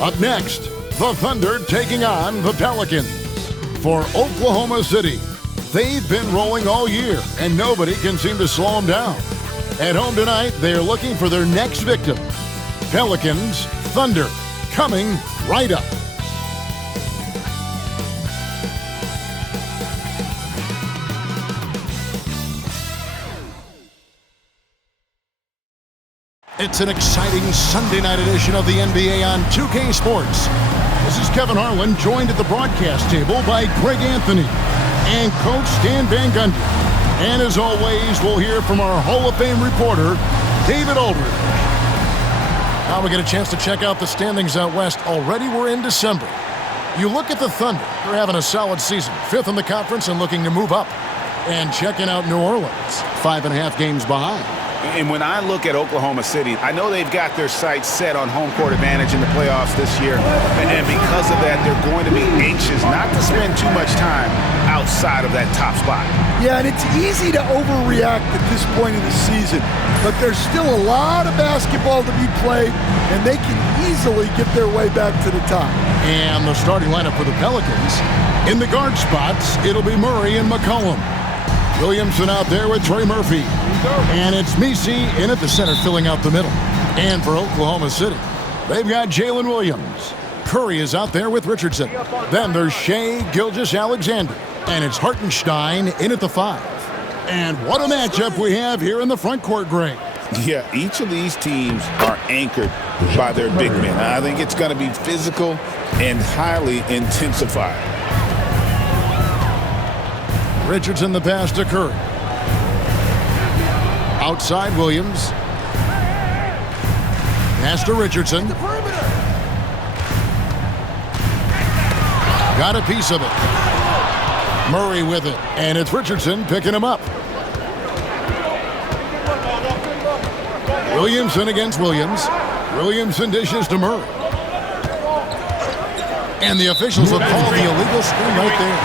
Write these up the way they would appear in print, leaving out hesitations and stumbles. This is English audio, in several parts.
Up next, the Thunder taking on the Pelicans. For Oklahoma City, they've been rolling all year, and nobody can seem to slow them down. At home tonight, they're looking for their next victim. Pelicans, Thunder, coming right up. It's an exciting Sunday night edition of the NBA on 2K Sports. This is Kevin Harlan, joined at the broadcast table by Greg Anthony and Coach Stan Van Gundy. And as always, we'll hear from our Hall of Fame reporter, David Aldridge. Now we get a chance to check out the standings out west. Already we're in December. You look at the Thunder. They're having a solid season. 5th in the conference and looking to move up. And checking out New Orleans, 5.5 games behind. And when I look at Oklahoma City, I know they've got their sights set on home court advantage in the playoffs this year. And because of that, they're going to be anxious not to spend too much time outside of that top spot. Yeah, and it's easy to overreact at this point in the season. But there's still a lot of basketball to be played, and they can easily get their way back to the top. And the starting lineup for the Pelicans, in the guard spots, it'll be Murray and McCollum. Williamson out there with Trey Murphy. And it's Messi in at the center, filling out the middle. And for Oklahoma City, they've got Jalen Williams. Curry is out there with Richardson. Then there's Shai Gilgeous-Alexander. And it's Hartenstein in at the 5. And what a matchup we have here in the front court, Greg. Yeah, each of these teams are anchored by their big men. I think it's going to be physical and highly intensified. Richardson the pass to Curry. Outside Williams. Pass to Richardson. Got a piece of it. Murray with it. And it's Richardson picking him up. Williamson against Williams. Williamson dishes to Murray. And the officials will call the illegal screen right there.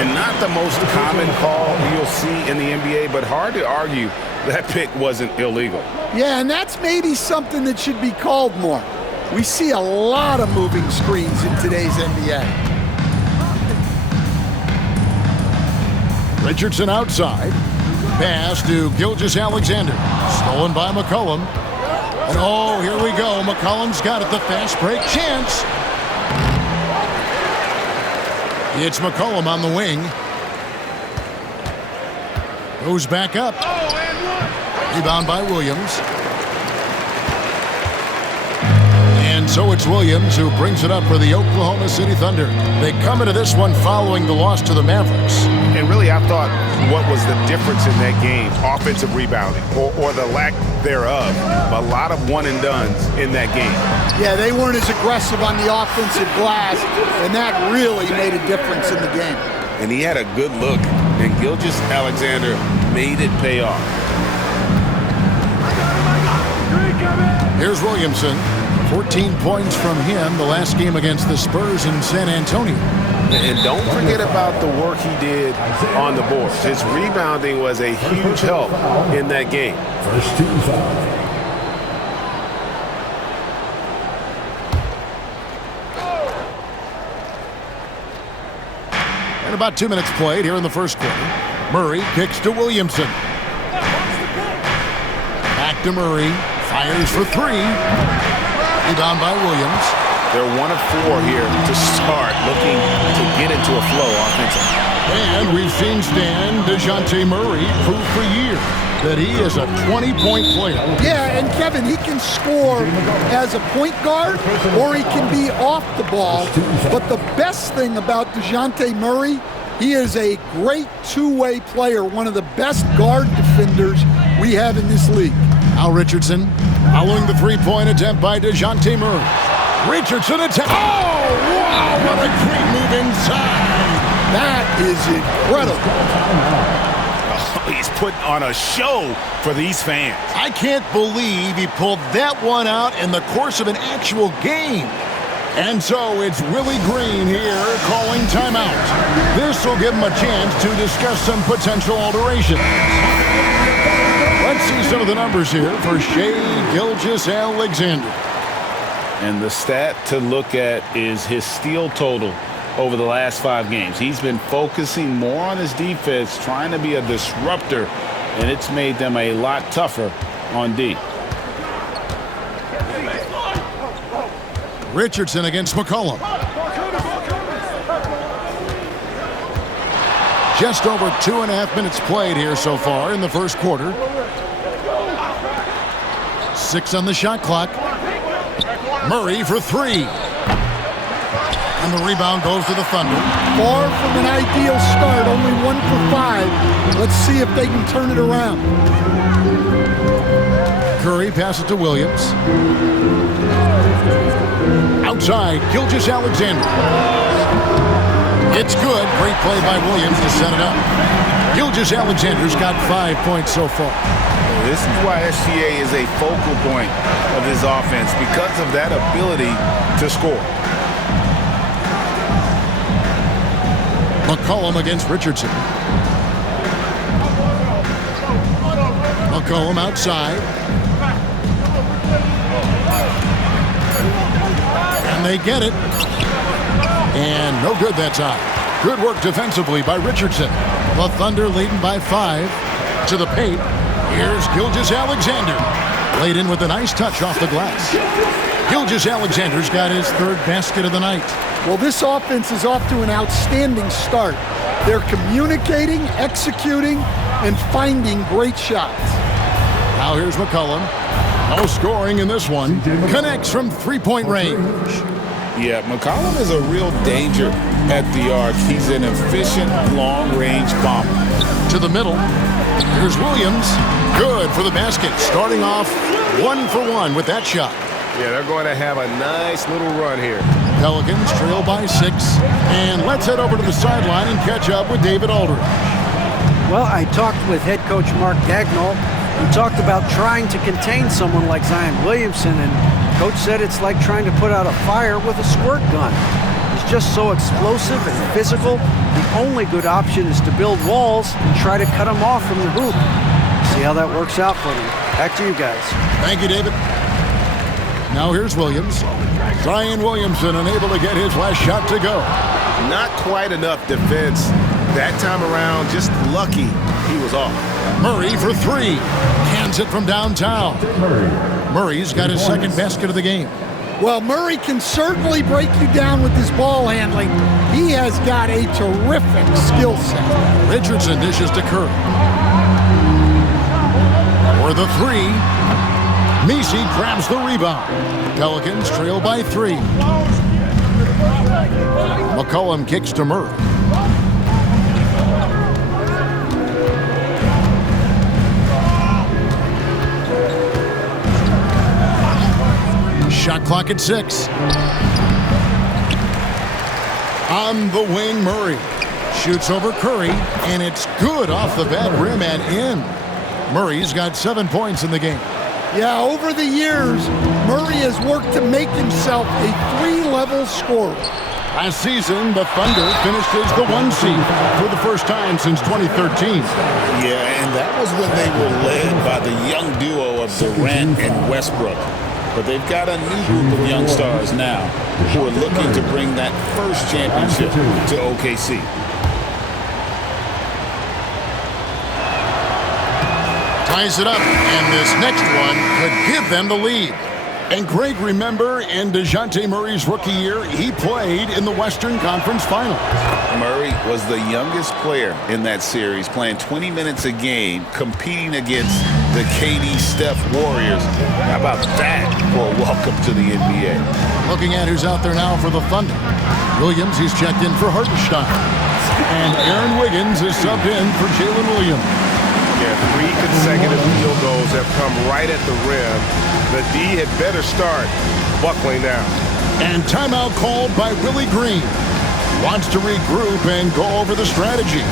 And not the most common call you'll see in the NBA, but hard to argue that pick wasn't illegal. Yeah, and that's maybe something that should be called more. We see a lot of moving screens in today's NBA. Richardson outside. Pass to Gilgeous-Alexander. Stolen by McCollum. And oh, here we go. McCollum's got it. The fast break chance. It's McCollum on the wing. Goes back up. Rebound by Williams. And so it's Williams who brings it up for the Oklahoma City Thunder. They come into this one following the loss to the Mavericks. And really, I thought what was the difference in that game? Offensive rebounding, or the lack thereof. A lot of one-and-dones in that game. Yeah, they weren't as aggressive on the offensive glass, and that really made a difference in the game. And he had a good look, and Gilgeous-Alexander made it pay off. Here's Williamson. 14 points from him the last game against the Spurs in San Antonio. And don't forget about the work he did on the boards. His rebounding was a huge help in that game. First team foul. And about 2 minutes played here in the first quarter. Murray kicks to Williamson. Back to Murray. Fires for 3. Rebound by Williams. They're 1 of 4 here to start, looking to get into a flow offensively. And we've seen Stan DeJounte Murray prove for years that he is a 20-point player. Yeah, and Kevin, he can score as a point guard or he can be off the ball. But the best thing about DeJounte Murray, he is a great two-way player, one of the best guard defenders we have in this league. Al Richardson following the three-point attempt by DeJounte Murray. Richardson attack. Oh, wow, what a great move inside. That is incredible. Oh, he's putting on a show for these fans. I can't believe he pulled that one out in the course of an actual game. And so it's Willie Green here calling timeout. This will give him a chance to discuss some potential alterations. Let's see some of the numbers here for Shai Gilgeous-Alexander. And the stat to look at is his steal total over the last 5 games. He's been focusing more on his defense, trying to be a disruptor, and it's made them a lot tougher on D. Richardson against McCollum. Just over 2.5 minutes played here so far in the first quarter. 6 on the shot clock. Murray for 3. And the rebound goes to the Thunder. Far from an ideal start, only 1 for 5. Let's see if they can turn it around. Curry passes to Williams. Outside, Gilgeous-Alexander. It's good. Great play by Williams to set it up. Gilgeous-Alexander's got 5 points so far. This is why SGA is a focal point of this offense, because of that ability to score. McCollum against Richardson. McCollum outside. And they get it. And no good that time. Good work defensively by Richardson. The Thunder leading by 5 to the paint. Here's Gilgeous-Alexander. Laid in with a nice touch off the glass. Gilgeous-Alexander's got his 3rd basket of the night. Well, this offense is off to an outstanding start. They're communicating, executing, and finding great shots. Now here's McCollum. No scoring in this one. Connects from 3-point range. Yeah, McCollum is a real danger at the arc. He's an efficient, long-range bomber. To the middle. Here's Williams. Good for the basket. Starting off 1 for 1 with that shot. Yeah, they're going to have a nice little run here. Pelicans trail by 6. And let's head over to the sideline and catch up with David Aldridge. Well, I talked with head coach Mark Dagnall. We talked about trying to contain someone like Zion Williamson, and coach said it's like trying to put out a fire with a squirt gun. He's just so explosive and physical. The only good option is to build walls and try to cut him off from the hoop. See how that works out for them. Back to you guys. Thank you, David. Now here's Williams. Zion Williamson unable to get his last shot to go. Not quite enough defense that time around. Just lucky he was off. Murray for 3. Cans it from downtown. Murray's got his 2nd basket of the game. Well, Murray can certainly break you down with his ball handling. He has got a terrific skill set. Richardson dishes to Curry. For the 3. Messi grabs the rebound. Pelicans trail by 3. McCollum kicks to Murray. Shot clock at 6. On the wing, Murray shoots over Curry, and it's good off the bad rim and in. Murray's got 7 points in the game. Yeah, over the years, Murray has worked to make himself a 3-level scorer. Last season, the Thunder finished as the 1 seed for the first time since 2013. Yeah, and that was when they were led by the young duo of Durant and Westbrook. But they've got a new group of young stars now who are looking to bring that first championship to OKC. Ties it up, and this next one could give them the lead. And Greg, remember, in DeJounte Murray's rookie year, he played in the Western Conference Finals. Murray was the youngest player in that series, playing 20 minutes a game, competing against the KD Steph Warriors. How about that for a welcome to the NBA? Looking at who's out there now for the Thunder. Williams, he's checked in for Hartenstein. And Aaron Wiggins is subbed in for Jalen Williams. Yeah, 3 consecutive field goals have come right at the rim. The D had better start buckling now. And timeout called by Willie Green. Wants to regroup and go over the strategy.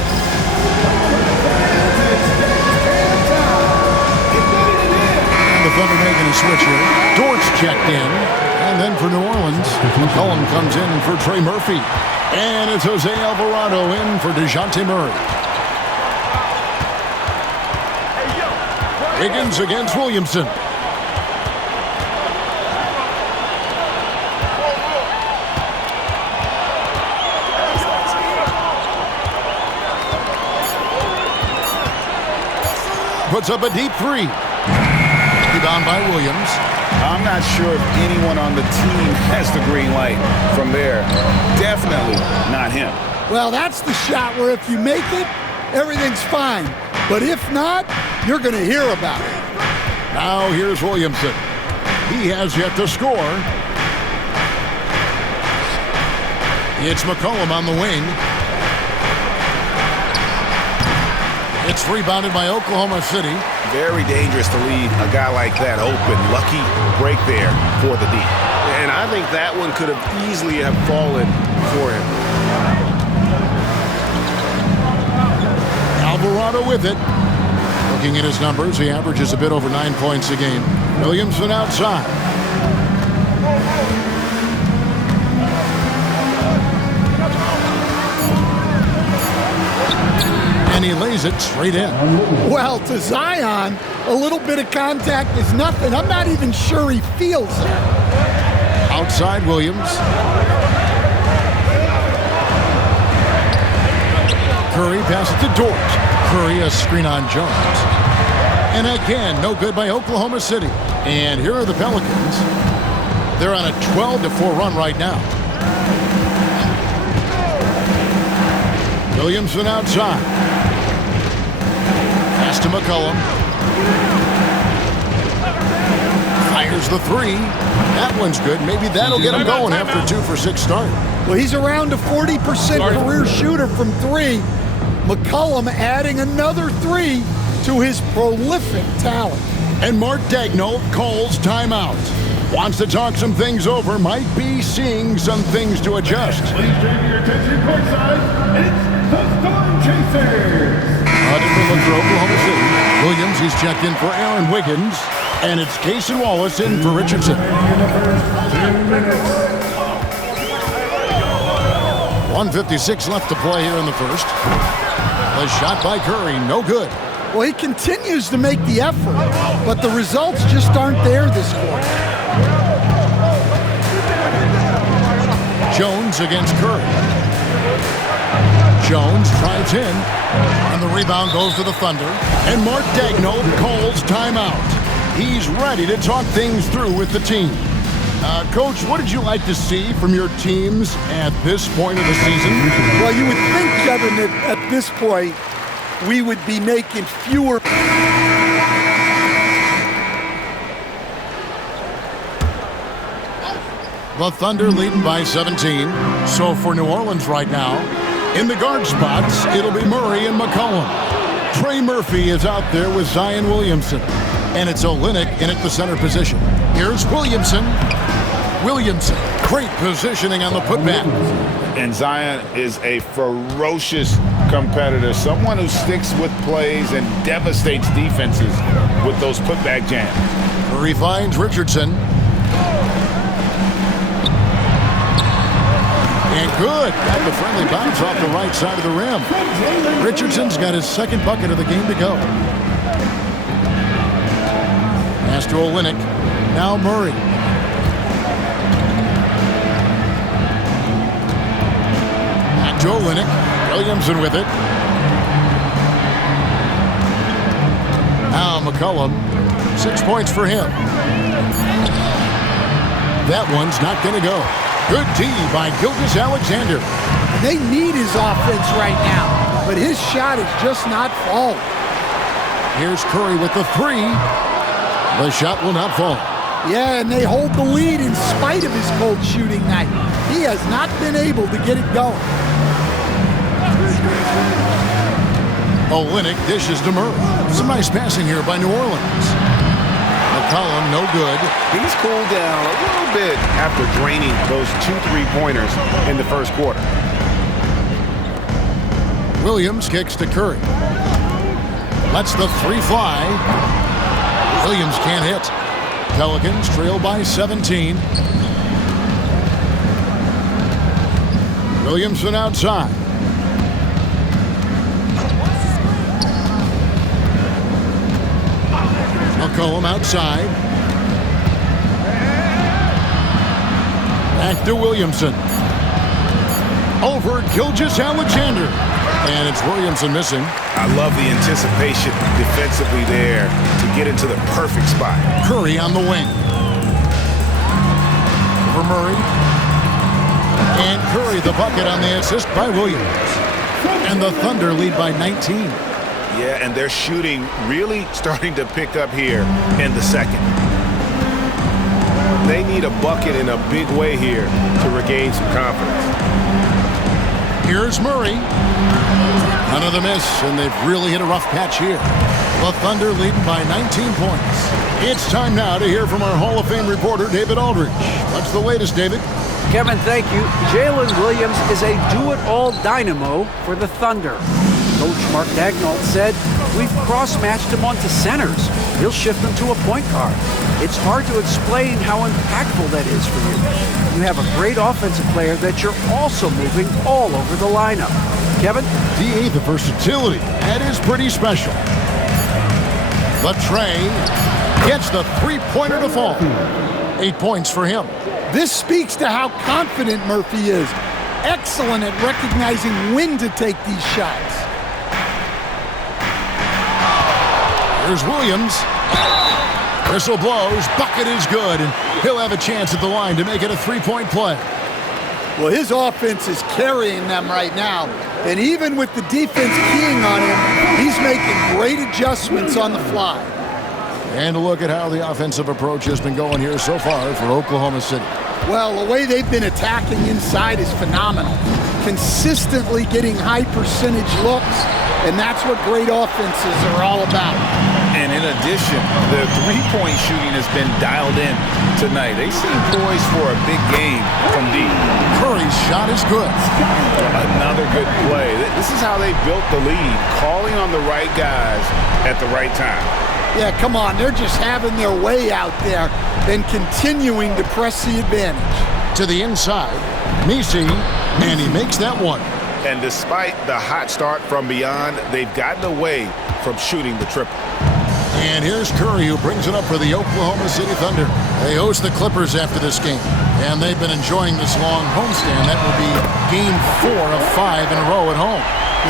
And the Thunder making a switch here. Dort's checked in. And then for New Orleans, McCollum comes in for Trey Murphy. And it's Jose Alvarado in for DeJounte Murray. Wiggins against Williamson. puts up a deep three. Rebound by Williams. I'm not sure if anyone on the team has the green light from there. Definitely not him. Well, that's the shot where if you make it, everything's fine. But if not, you're going to hear about it. Now here's Williamson. He has yet to score. It's McCollum on the wing. It's rebounded by Oklahoma City. Very dangerous to leave a guy like that open. Lucky break there for the D. And I think that one could have easily have fallen for him. Alvarado with it. Looking at his numbers, he averages a bit over 9 points a game. Williamson outside. And he lays it straight in. Well, to Zion, a little bit of contact is nothing. I'm not even sure he feels it. Outside Williams. Curry passes to Dort. Curry a screen on Jones. And again, no good by Oklahoma City. And here are the Pelicans. They're on a 12-4 run right now. Williamson outside. Pass to McCollum. Fires the three. That one's good. Maybe that'll get him going after a 2 for 6 start. Well, he's around a 40% career shooter from three. McCollum adding another three to his prolific talent. And Mark Daigneault calls timeout. Wants to talk some things over. Might be seeing some things to adjust. Please turn your attention courtside. It's the Storm Chasers. Different look for Oklahoma City. Williams, he's checked in for Aaron Wiggins. And it's Cason Wallace in for Richardson. 1:56 left to play here in the first. A shot by Curry, no good. Well, he continues to make the effort, but the results just aren't there this quarter. Jones against Curry. Jones drives in, and the rebound goes to the Thunder. And Mark Daigneault calls timeout. He's ready to talk things through with the team. Coach, what did you like to see from your teams at this point of the season? Well, you would think, Kevin, that at this point, we would be making fewer. The Thunder leading by 17. So for New Orleans right now, in the guard spots, it'll be Murray and McCollum. Trey Murphy is out there with Zion Williamson. And it's Olynyk in at the center position. Here's Williamson. Williamson, great positioning on the putback. And Zion is a ferocious competitor, someone who sticks with plays and devastates defenses with those putback jams. Curry finds Richardson. And good. Got the friendly bounce off the right side of the rim. Richardson's got his second bucket of the game to go. Pass to Olynyk. Now Murray. To Olynyk. Williamson with it. Now McCollum. 6 points for him. That one's not going to go. Good D by Gilgeous-Alexander. They need his offense right now, but his shot is just not falling. Here's Curry with the three. The shot will not fall. Yeah, and they hold the lead in spite of his cold shooting night. He has not been able to get it going. Olynyk dishes to Murray. Some nice passing here by New Orleans. McCollum, no good. He's cooled down a little bit after draining those 2 3-pointers in the first quarter. Williams kicks to Curry. Lets the three fly. Williams can't hit. Pelicans trail by 17. Williamson outside. McCollum outside. Back to Williamson. Over Gilgeous-Alexander. And it's Williamson missing. I love the anticipation defensively there to get into the perfect spot. Curry on the wing. For Murray. And Curry the bucket on the assist by Williams. And the Thunder lead by 19. Yeah, and their shooting really starting to pick up here in the second. They need a bucket in a big way here to regain some confidence. Here's Murray. Another miss, and they've really hit a rough patch here. The Thunder leading by 19 points. It's time now to hear from our Hall of Fame reporter, David Aldridge. What's the latest, David? Kevin, thank you. Jalen Williams is a do-it-all dynamo for the Thunder. Coach Mark Daigneault said, "We've cross-matched him onto centers. He'll shift them to a point guard. It's hard to explain how impactful that is for you. You have a great offensive player that you're also moving all over the lineup." Kevin? DA, the versatility. That is pretty special. Latrey gets the three-pointer to fall. 8 points for him. This speaks to how confident Murphy is. Excellent at recognizing when to take these shots. Here's Williams. Whistle blows. Bucket is good, and he'll have a chance at the line to make it a three-point play. Well, his offense is carrying them right now. And even with the defense keying on him, he's making great adjustments on the fly. And a look at how the offensive approach has been going here so far for Oklahoma City. Well, the way they've been attacking inside is phenomenal. Consistently getting high percentage looks, and that's what great offenses are all about. And in addition, the three-point shooting has been dialed in tonight. They seem poised for a big game from deep. Curry's shot is good. Another good play. This is how they built the lead, calling on the right guys at the right time. Yeah, come on. They're just having their way out there and continuing to press the advantage. To the inside, Nisi, and he makes that one. And despite the hot start from beyond, they've gotten away from shooting the triple. And here's Curry, who brings it up for the Oklahoma City Thunder. They host the Clippers after this game, and they've been enjoying this long homestand. That will be game 4 of 5 in a row at home.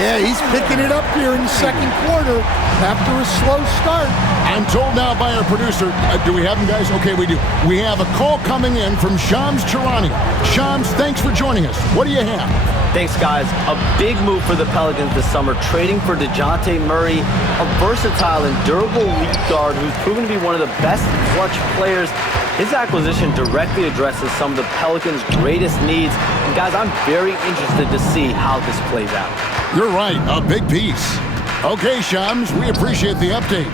Yeah, he's picking it up here in the second quarter after a slow start. I'm told now by our producer, do we have him, guys? Okay, we do. We have a call coming in from Shams Charania. Shams, thanks for joining us. What do you have? Thanks, guys. A big move for the Pelicans this summer, trading for DeJounte Murray, a versatile and durable lead guard who's proven to be one of the best clutch players. His acquisition directly addresses some of the Pelicans' greatest needs. And guys, I'm very interested to see how this plays out. You're right, a big piece. Okay, Shams, we appreciate the update.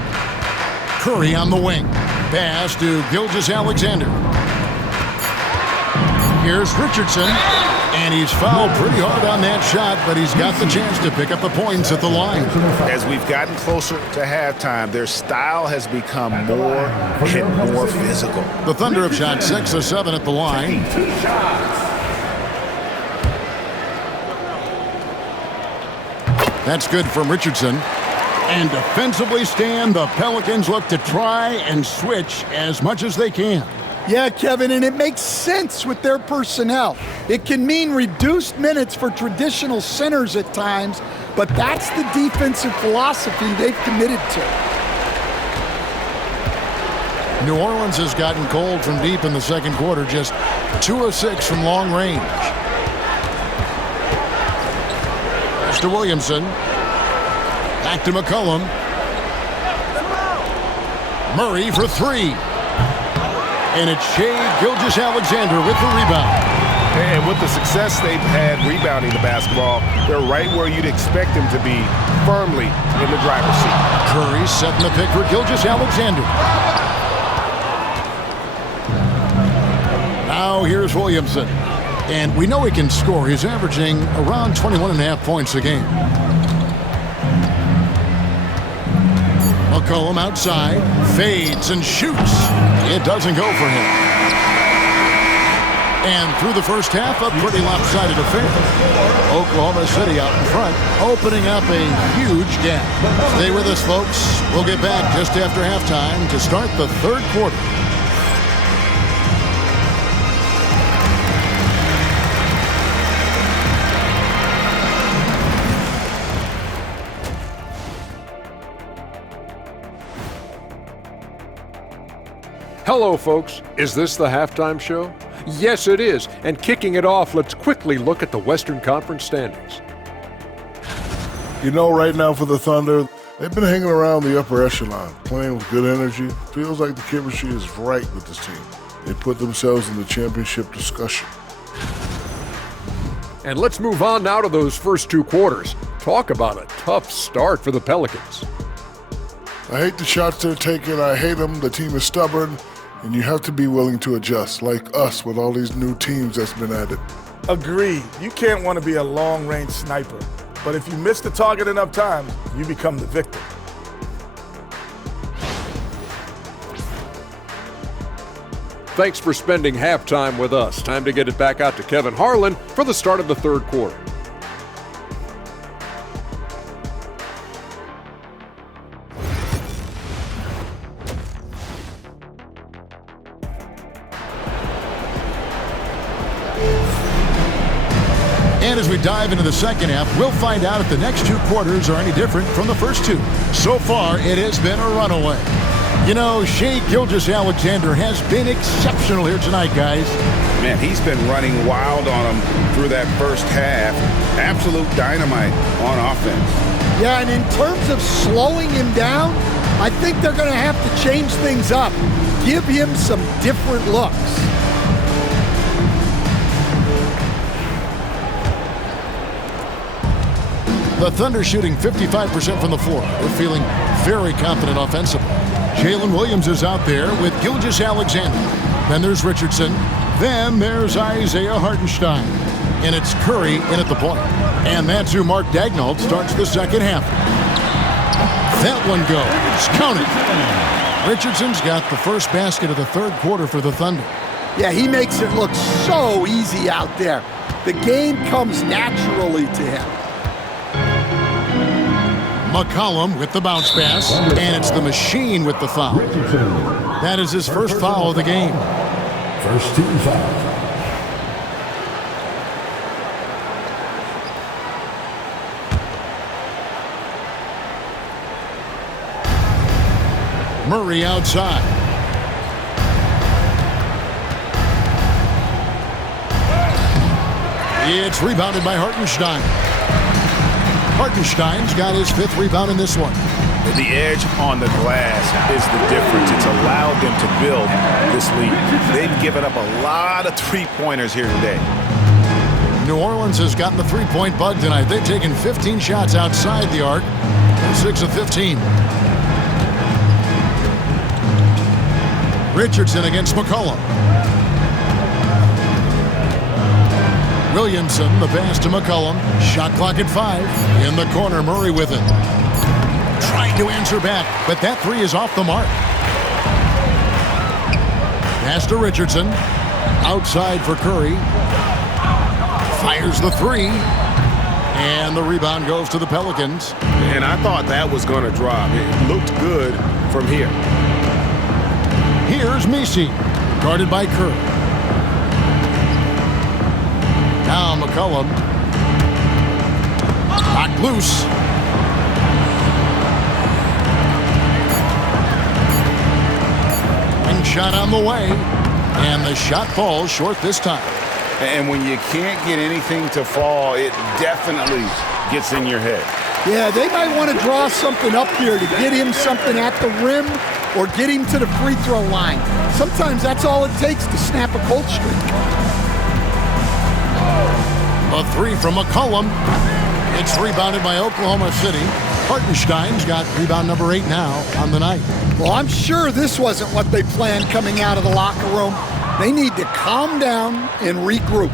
Curry on the wing. Pass to Gilgeous-Alexander. Here's Richardson. And he's fouled pretty hard on that shot, but he's got the chance to pick up the points at the line. As we've gotten closer to halftime, their style has become more and more physical. The Thunder have shot 6 of 7 at the line. That's good from Richardson. And defensively, Stan, the Pelicans look to try and switch as much as they can. Yeah, Kevin, and it makes sense with their personnel. It can mean reduced minutes for traditional centers at times, but that's the defensive philosophy they've committed to. New Orleans has gotten cold from deep in the second quarter, just 2 of 6 from long range. Pass to Williamson. Back to McCollum. Murray for 3. And it's Shai Gilgeous-Alexander with the rebound. And with the success they've had rebounding the basketball, they're right where you'd expect them to be, firmly in the driver's seat. Curry setting the pick for Gilgeous-Alexander. Now here's Williamson. And we know he can score. He's averaging around 21.5 points a game. McCollum outside, fades and shoots. It doesn't go for him. And through the first half, a pretty lopsided affair. Oklahoma City out in front, opening up a huge gap. Stay with us, folks. We'll get back just after halftime to start the third quarter. Hello, folks. Is this the halftime show? Yes, it is. And kicking it off, let's quickly look at the Western Conference standings. You know, right now for the Thunder, they've been hanging around the upper echelon, playing with good energy. Feels like the chemistry is right with this team. They put themselves in the championship discussion. And let's move on now to those first two quarters. Talk about a tough start for the Pelicans. I hate the shots they're taking. I hate them. The team is stubborn, and you have to be willing to adjust, like us with all these new teams that's been added. Agreed. You can't want to be a long-range sniper. But if you miss the target enough times, you become the victim. Thanks for spending halftime with us. Time to get it back out to Kevin Harlan for the start of the third quarter. And as we dive into the second half, we'll find out if the next two quarters are any different from the first two. So far, it has been a runaway. You know, Shai Gilgeous-Alexander has been exceptional here tonight, guys. Man, he's been running wild on them through that first half. Absolute dynamite on offense. Yeah, and in terms of slowing him down, I think they're going to have to change things up. Give him some different looks. The Thunder shooting 55% from the floor. They're feeling very confident offensively. Jalen Williams is out there with Gilgeous-Alexander. Then there's Richardson. Then there's Isaiah Hartenstein. And it's Curry in at the point. And that's who Mark Daigneault starts the second half. That one goes. Count it. Richardson's got the first basket of the third quarter for the Thunder. Yeah, he makes it look so easy out there. The game comes naturally to him. McCollum with the bounce pass, and it's the machine with the foul. That is his first foul of the game. First team foul. Murray outside. It's rebounded by Hartenstein. Hartenstein's got his fifth rebound in this one. The edge on the glass is the difference. It's allowed them to build this lead. They've given up a lot of three-pointers here today. New Orleans has gotten the three-point bug tonight. They've taken 15 shots outside the arc. They're 6 of 15. Richardson against McCollum. Williamson, the pass to McCollum. Shot clock at 5. In the corner, Murray with it. Trying to answer back, but that three is off the mark. Pass to Richardson. Outside for Curry. Fires the three. And the rebound goes to the Pelicans. And I thought that was going to drop. It looked good from here. Here's Messi, guarded by Curry. Now McCollum. Knocked loose. And shot on the way. And the shot falls short this time. And when you can't get anything to fall, it definitely gets in your head. Yeah, they might want to draw something up here to get him something at the rim or get him to the free throw line. Sometimes that's all it takes to snap a cold streak. A three from McCollum. It's rebounded by Oklahoma City. Hartenstein's got rebound number 8 now on the night. Well, I'm sure this wasn't what they planned coming out of the locker room. They need to calm down and regroup.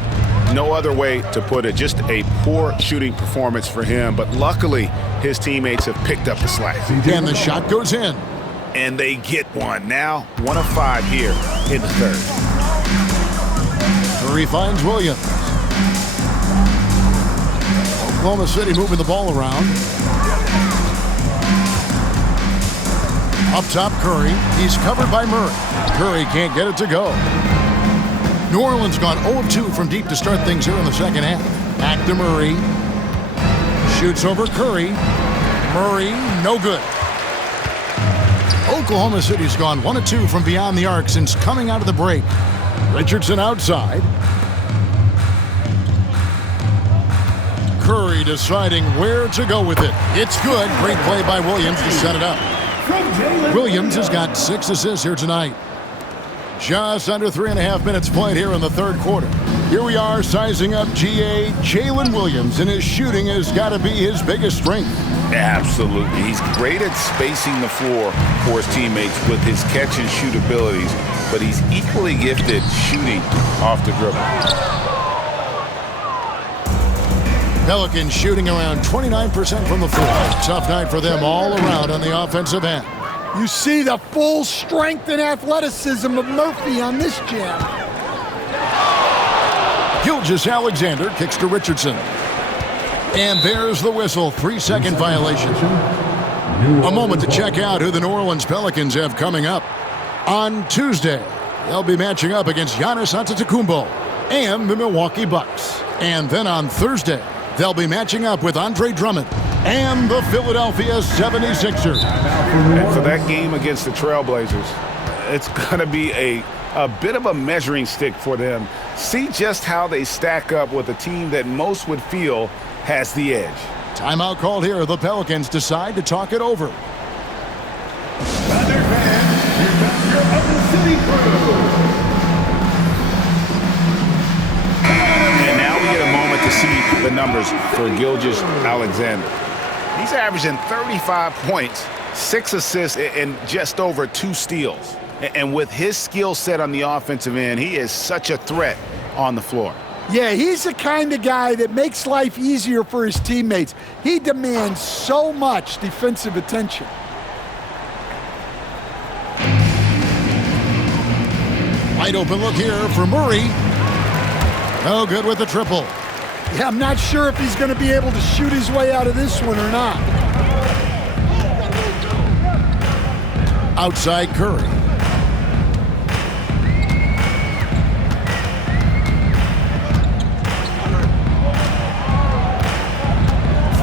No other way to put it. Just a poor shooting performance for him. But luckily, his teammates have picked up the slack. And the shot goes in. And they get one. Now, 1 of 5 here in the third. Curry finds Williams. Oklahoma City moving the ball around. Up top, Curry. He's covered by Murray. Curry can't get it to go. New Orleans gone 0 of 2 from deep to start things here in the second half. Back to Murray. Shoots over Curry. Murray, no good. Oklahoma City's gone 1 of 2 from beyond the arc since coming out of the break. Richardson outside. Curry deciding where to go with it. It's good. Great play by Williams to set it up. Williams has got 6 assists here tonight. Just under 3.5 minutes played here in the third quarter. Here we are sizing up GA Jalen Williams, and his shooting has got to be his biggest strength. Absolutely. He's great at spacing the floor for his teammates with his catch and shoot abilities, but he's equally gifted shooting off the dribble. Pelicans shooting around 29% from the floor. Tough night for them all around on the offensive end. You see the full strength and athleticism of Murphy on this jam. Gilgeous-Alexander kicks to Richardson. And there's the whistle, 3-second violation. A moment to check out who the New Orleans Pelicans have coming up. On Tuesday, they'll be matching up against Giannis Antetokounmpo and the Milwaukee Bucks. And then on Thursday, they'll be matching up with Andre Drummond and the Philadelphia 76ers. And for that game against the Trailblazers, it's going to be a bit of a measuring stick for them. See just how they stack up with a team that most would feel has the edge. Timeout called here. The Pelicans decide to talk it over. Thunder fans, here comes your Open City crew. And now we get a moment to see the numbers for Gilgeous-Alexander. He's averaging 35 points, 6 assists, and just over 2 steals. And with his skill set on the offensive end, he is such a threat on the floor. Yeah, he's the kind of guy that makes life easier for his teammates. He demands so much defensive attention. Wide open look here for Murray. No good with the triple. Yeah, I'm not sure if he's going to be able to shoot his way out of this one or not. Outside Curry.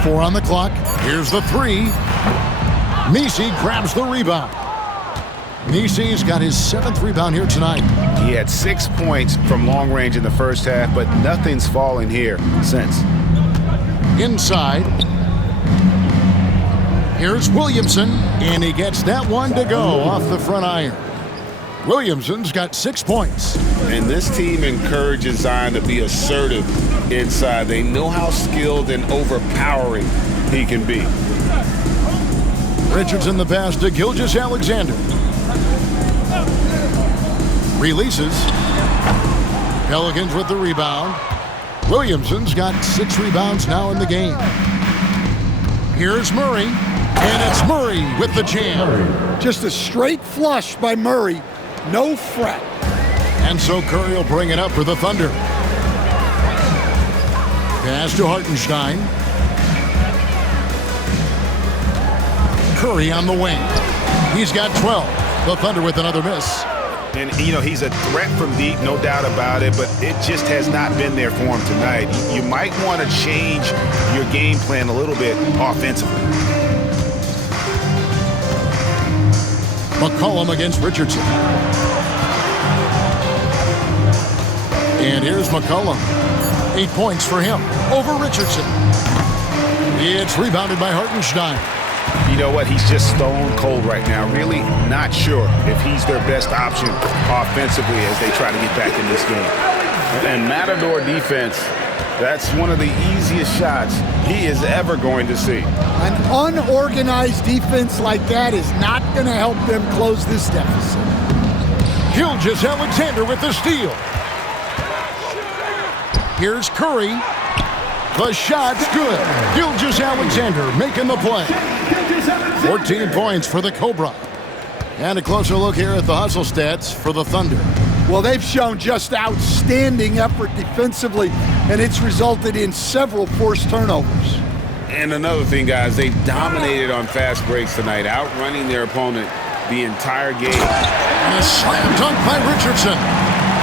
Four on the clock. Here's the 3. Messi grabs the rebound. Messi's got his 7th rebound here tonight. He had 6 points from long range in the first half, but nothing's fallen here since. Inside. Here's Williamson, and he gets that one to go off the front iron. Williamson's got 6 points. And this team encourages Zion to be assertive inside. They know how skilled and overpowering he can be. Richardson the pass to Gilgeous-Alexander. Releases. Pelicans with the rebound. Williamson's got 6 rebounds now in the game. Here's Murray, and it's Murray with the jam. Just a straight flush by Murray. No fret. And so Curry will bring it up for the Thunder. Pass to Hartenstein. Curry on the wing. He's got 12. The Thunder with another miss. And, you know, he's a threat from deep, no doubt about it, but it just has not been there for him tonight. You might want to change your game plan a little bit offensively. McCollum against Richardson. And here's McCollum. 8 points for him over Richardson. It's rebounded by Hartenstein. You know what? He's just stone cold right now. Really not sure if he's their best option offensively as they try to get back in this game. And Matador defense, that's one of the easiest shots he is ever going to see. An unorganized defense like that is not going to help them close this deficit. Gilgeous-Alexander with the steal. Here's Curry. The shot's good. Gilgeous-Alexander making the play. 14 points for the Cobra. And a closer look here at the hustle stats for the Thunder. Well, they've shown just outstanding effort defensively, and it's resulted in several forced turnovers. And another thing, guys, they dominated on fast breaks tonight, outrunning their opponent the entire game. And a slam dunk by Richardson.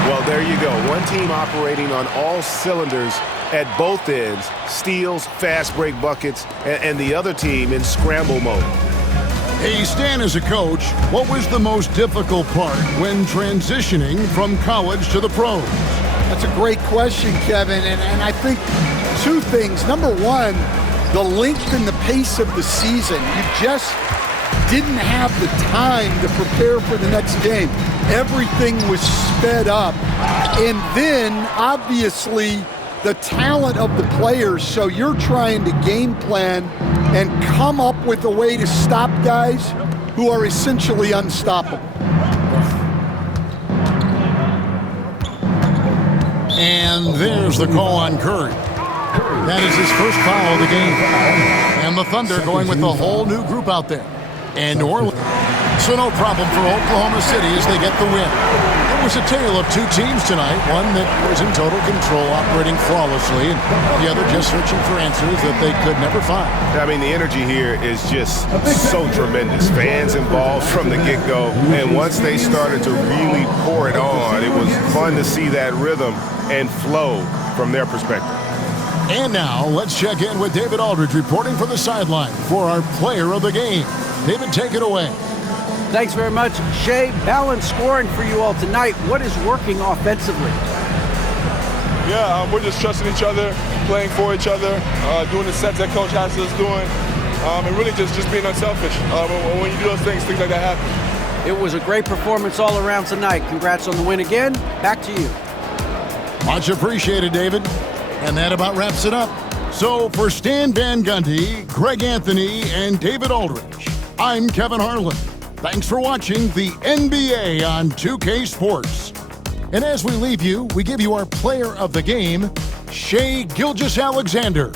Well, there you go. One team operating on all cylinders at both ends, steals, fast break buckets, and the other team in scramble mode. Hey, Stan, as a coach, what was the most difficult part when transitioning from college to the pros? That's a great question, Kevin, and I think two things. Number one, the length and the pace of the season. You just didn't have the time to prepare for the next game. Everything was sped up. And then, obviously, the talent of the players, so you're trying to game plan and come up with a way to stop guys who are essentially unstoppable. And there's the call on Curry. That is his first foul of the game. And the Thunder going with a whole new group out there. And New Orleans. So no problem for Oklahoma City as they get the win. It was a tale of two teams tonight. One that was in total control, operating flawlessly, and the other just searching for answers that they could never find. I mean, the energy here is just so tremendous. Fans involved from the get-go. And once they started to really pour it on, it was fun to see that rhythm and flow from their perspective. And now, let's check in with David Aldridge reporting from the sideline for our player of the game. David, take it away. Thanks very much, Shea. Balanced scoring for you all tonight. What is working offensively? Yeah, we're just trusting each other, playing for each other, doing the sets that Coach has us doing, and really just being unselfish. When you do those things like that happen. It was a great performance all around tonight. Congrats on the win again. Back to you. Much appreciated, David. And that about wraps it up. So for Stan Van Gundy, Greg Anthony, and David Aldridge, I'm Kevin Harlan. Thanks for watching the NBA on 2K Sports. And as we leave you, we give you our player of the game, Shai Gilgeous-Alexander.